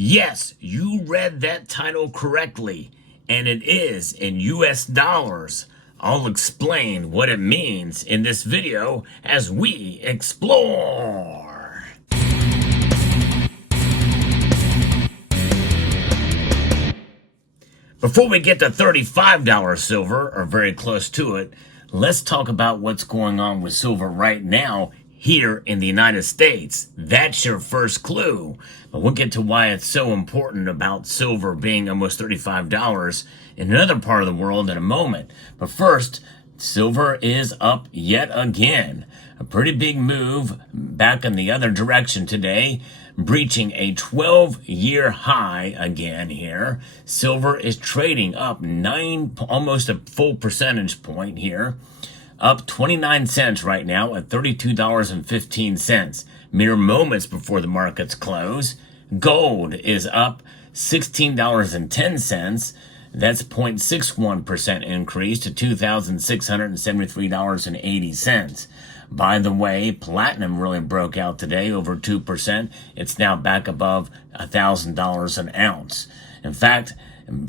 Yes, you read that title correctly, and it is in US dollars. I'll explain what it means in this video as we explore. Before we get to $35 silver, or very close to it, let's talk about what's going on with silver right now here in the United States. That's your first clue. But we'll get to why it's so important about silver being almost $35 in another part of the world in a moment. But first, silver is up yet again. A pretty big move back in the other direction today, breaching a 12-year high again here. Silver is trading up almost a full percentage point here. Up 29 cents right now at $32.15, mere moments before the markets close. Gold is up $16.10. That's 0.61% increase to $2,673.80. By the way, platinum really broke out today, over 2%. It's now back above $1,000 an ounce. In fact,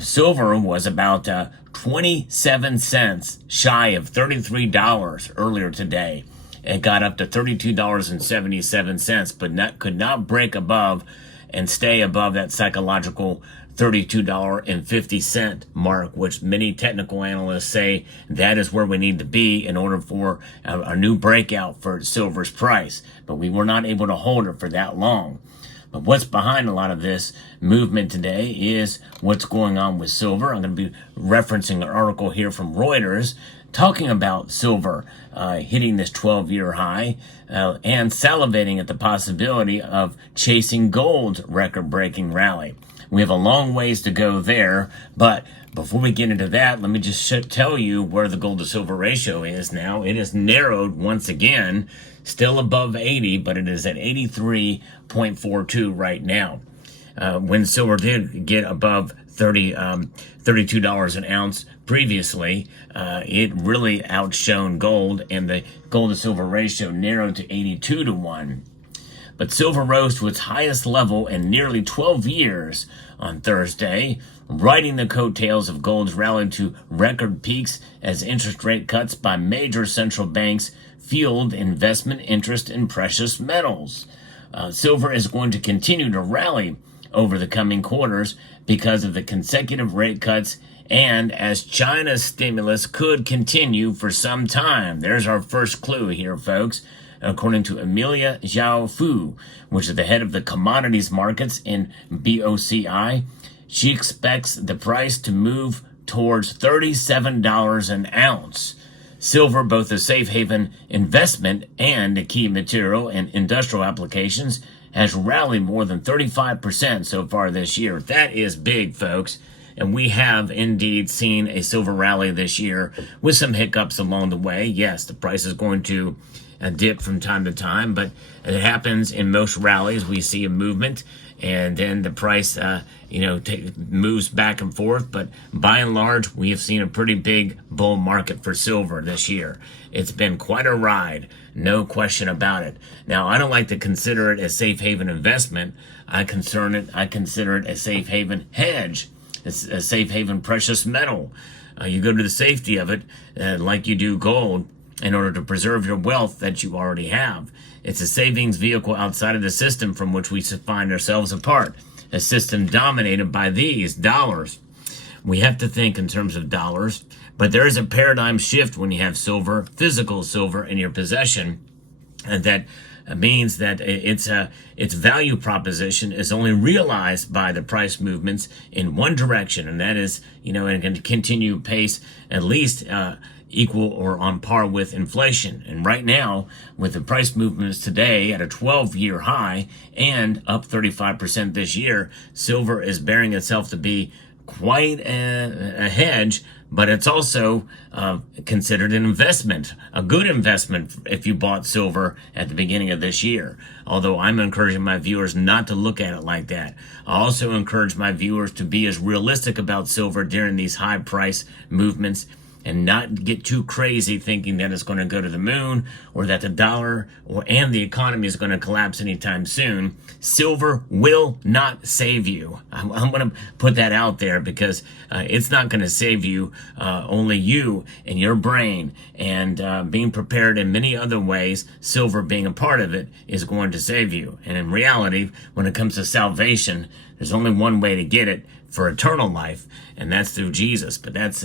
silver was about 27 cents shy of $33 earlier today. It got up to $32.77, but could not break above and stay above that psychological $32.50 mark, which many technical analysts say that is where we need to be in order for a new breakout for silver's price. But we were not able to hold it for that long. But what's behind a lot of this movement today is what's going on with silver. I'm going to be referencing an article here from Reuters talking about silver hitting this 12-year high and salivating at the possibility of chasing gold's record-breaking rally. We have a long ways to go there, but before we get into that, let me just tell you where the gold to silver ratio is now. It is narrowed once again, still above 80, but it is at 83.42 right now. When silver did get above $32 an ounce previously, it really outshone gold, and the gold to silver ratio narrowed to 82 to 1. But silver rose to its highest level in nearly 12 years on Thursday, riding the coattails of gold's rally to record peaks as interest rate cuts by major central banks fueled investment interest in precious metals. Silver is going to continue to rally over the coming quarters because of the consecutive rate cuts and as China's stimulus could continue for some time. There's our first clue here, folks. According to Amelia Zhao Fu, which is the head of the commodities markets in BOCI, she expects the price to move towards $37 an ounce. Silver, both a safe haven investment and a key material in industrial applications, has rallied more than 35% so far this year. That is big, folks. And we have indeed seen a silver rally this year with some hiccups along the way. Yes, the price is going to dip from time to time, but it happens in most rallies. We see a movement, and then the price, moves back and forth. But by and large, we have seen a pretty big bull market for silver this year. It's been quite a ride, no question about it. Now, I don't like to consider it a safe haven investment. I consider it a safe haven hedge. It's a safe haven precious metal. You go to the safety of it, like you do gold, in order to preserve your wealth that you already have. It's a savings vehicle outside of the system from which we find ourselves apart, a system dominated by these dollars. We have to think in terms of dollars, but there is a paradigm shift when you have silver, physical silver in your possession, and that means that its value proposition is only realized by the price movements in one direction, and that is, and going to continue pace at least equal or on par with inflation. And right now, with the price movements today at a 12-year high and up 35% this year, silver is bearing itself to be quite a hedge, but it's also considered an investment, a good investment if you bought silver at the beginning of this year. Although I'm encouraging my viewers not to look at it like that. I also encourage my viewers to be as realistic about silver during these high price movements and not get too crazy thinking that it's going to go to the moon or that the dollar and the economy is going to collapse anytime soon. Silver will not save you. I'm going to put that out there because it's not going to save you. Only you and your brain and being prepared in many other ways, silver being a part of it, is going to save you. And in reality, when it comes to salvation, there's only one way to get it for eternal life, and that's through Jesus. But that's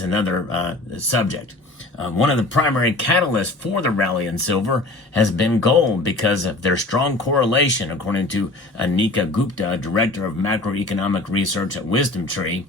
another subject. One of the primary catalysts for the rally in silver has been gold because of their strong correlation, according to Anika Gupta, director of macroeconomic research at Wisdom Tree.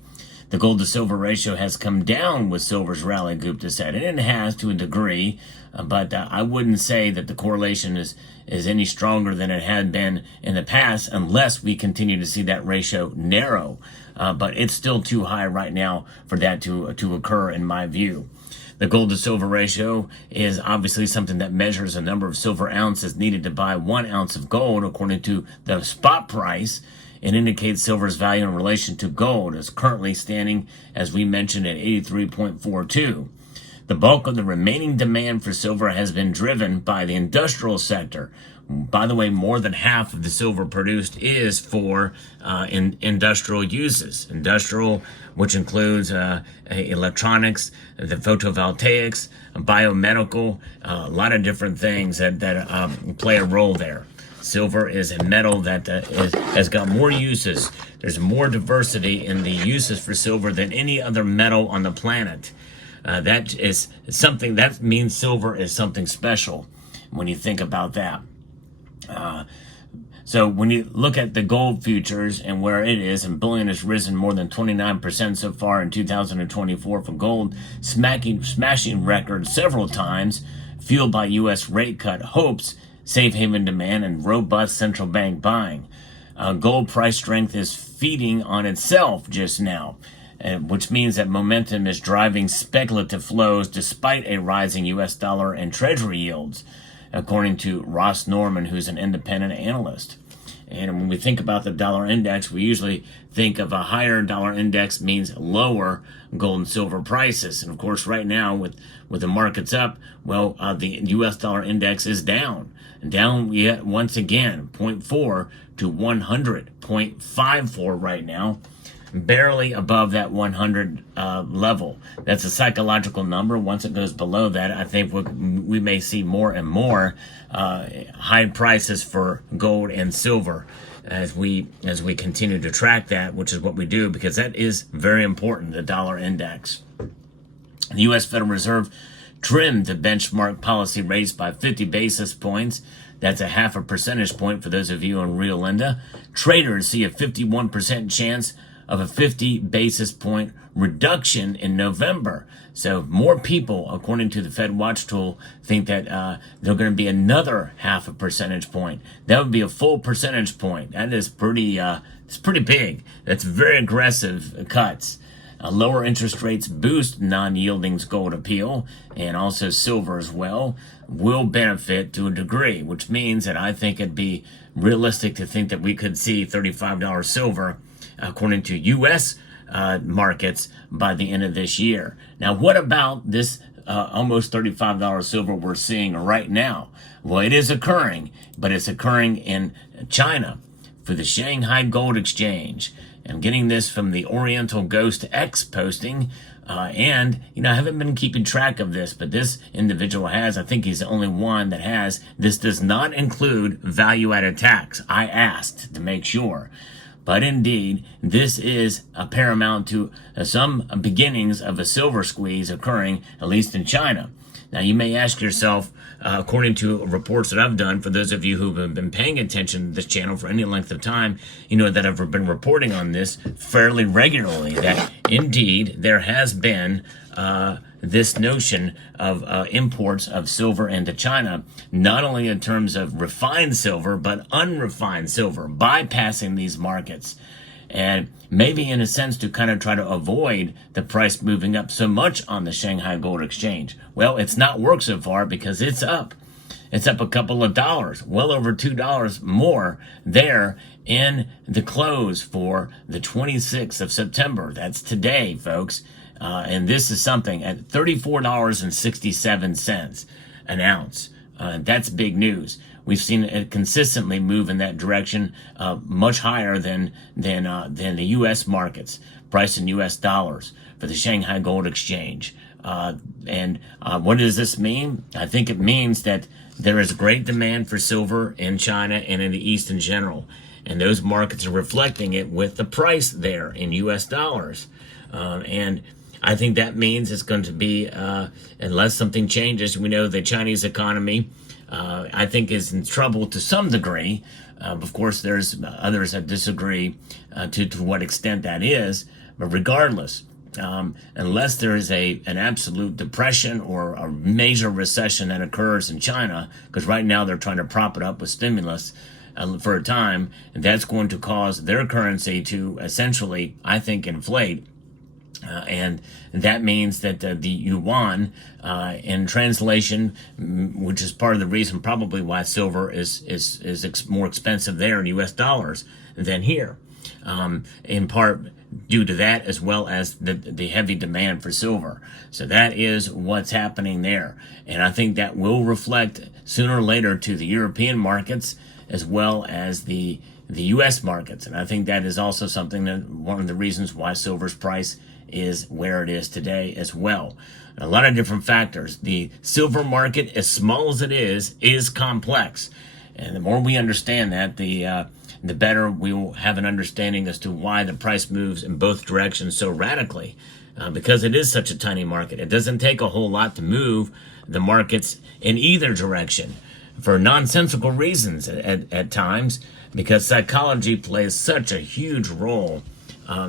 The gold to silver ratio has come down with silver's rally, Gupta said, and it has to a degree, but I wouldn't say that the correlation is any stronger than it had been in the past unless we continue to see that ratio narrow. But it's still too high right now for that to occur, in my view. The gold to silver ratio is obviously something that measures the number of silver ounces needed to buy 1 ounce of gold according to the spot price. It indicates silver's value in relation to gold is currently standing, as we mentioned, at 83.42. The bulk of the remaining demand for silver has been driven by the industrial sector. By the way, more than half of the silver produced is for industrial uses. Industrial, which includes electronics, the photovoltaics, biomedical, a lot of different things that play a role there. Silver is a metal that has got more uses. There's more diversity in the uses for silver than any other metal on the planet. That is something that means silver is something special when you think about that. So when you look at the gold futures and where it is, and bullion has risen more than 29% so far in 2024 for gold, smashing records several times, fueled by U.S. rate cut hopes, safe haven demand, and robust central bank buying. Gold price strength is feeding on itself just now, which means that momentum is driving speculative flows despite a rising U.S. dollar and treasury yields, according to Ross Norman, who's an independent analyst. And when we think about the dollar index, we usually think of a higher dollar index means lower gold and silver prices. And of course, right now with the markets up, the U.S. dollar index is down yet once again, 0.4 to 100.54 right now, barely above that 100 level. That's a psychological number. Once it goes below that, I think we may see more and more high prices for gold and silver as we continue to track that, which is what we do because that is very important, the dollar index. The U.S. Federal Reserve trimmed the benchmark policy rates by 50 basis points. That's a half a percentage point for those of you on Rio Linda. Traders see a 51% chance of a 50 basis point reduction in November. So more people, according to the Fed Watch tool, think that they're going to be another half a percentage point. That would be a full percentage point. That is it's pretty big. That's very aggressive cuts. Lower interest rates boost non-yielding gold appeal, and also silver as well will benefit to a degree, which means that I think it'd be realistic to think that we could see $35 silver according to U.S. Markets by the end of this year. Now, what about this almost $35 silver we're seeing right now? Well, it is occurring, but it's occurring in China for the Shanghai Gold Exchange. I'm getting this from the Oriental Ghost X posting, and I haven't been keeping track of this, but this individual has. I think he's the only one that has. This does not include value-added tax. I asked to make sure. But indeed, this is paramount to some beginnings of a silver squeeze occurring, at least in China. Now, you may ask yourself, according to reports that I've done, for those of you who have been paying attention to this channel for any length of time, that I've been reporting on this fairly regularly, that indeed there has been this notion of imports of silver into China, not only in terms of refined silver, but unrefined silver, bypassing these markets. And maybe in a sense to kind of try to avoid the price moving up so much on the Shanghai Gold Exchange. Well, it's not worked so far because it's up. It's up a couple of dollars, well over $2 more there in the close for the 26th of September. That's today, folks. And this is something at $34.67 an ounce. That's big news. We've seen it consistently move in that direction, much higher than the U.S. markets, priced in U.S. dollars for the Shanghai Gold Exchange. And what does this mean? I think it means that there is great demand for silver in China and in the East in general. And those markets are reflecting it with the price there in U.S. dollars. And I think that means it's going to be, unless something changes, we know the Chinese economy, I think, is in trouble to some degree. Of course, there's others that disagree to what extent that is. But regardless, unless there is an absolute depression or a major recession that occurs in China, because right now they're trying to prop it up with stimulus for a time, and that's going to cause their currency to essentially, I think, inflate. And that means that the yuan, in translation, which is part of the reason probably why silver is more expensive there in U.S. dollars than here, in part due to that, as well as the heavy demand for silver. So that is what's happening there. And I think that will reflect sooner or later to the European markets as well as the U.S. markets. And I think that is also something that one of the reasons why silver's price is where it is today as well. A lot of different factors. The silver market, as small as it is complex. And the more we understand that, the better we will have an understanding as to why the price moves in both directions so radically. Because it is such a tiny market. It doesn't take a whole lot to move the markets in either direction for nonsensical reasons at times, because psychology plays such a huge role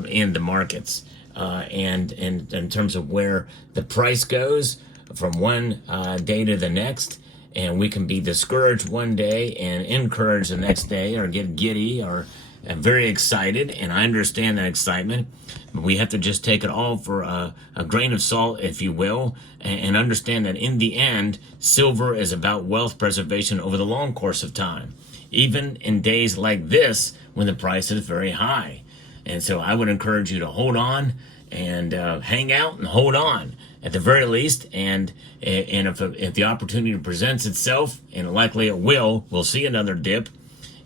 in the markets. And in terms of where the price goes from one day to the next. And we can be discouraged one day and encouraged the next day, or get giddy or very excited. And I understand that excitement. But we have to just take it all for a grain of salt, if you will, and understand that in the end, silver is about wealth preservation over the long course of time, even in days like this when the price is very high. And so I would encourage you to hold on and hang out and hold on at the very least. And if the opportunity presents itself, and likely it will, we'll see another dip,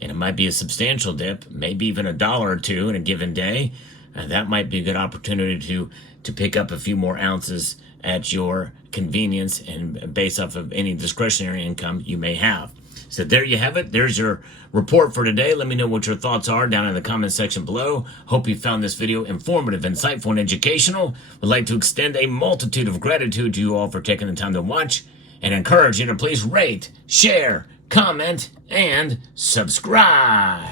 and it might be a substantial dip, maybe even $1 or $2 in a given day. That might be a good opportunity to pick up a few more ounces at your convenience and based off of any discretionary income you may have. So there you have it. There's your report for today. Let me know what your thoughts are down in the comment section below. Hope you found this video informative, insightful, and educational. Would like to extend a multitude of gratitude to you all for taking the time to watch, and encourage you to please rate, share, comment, and subscribe.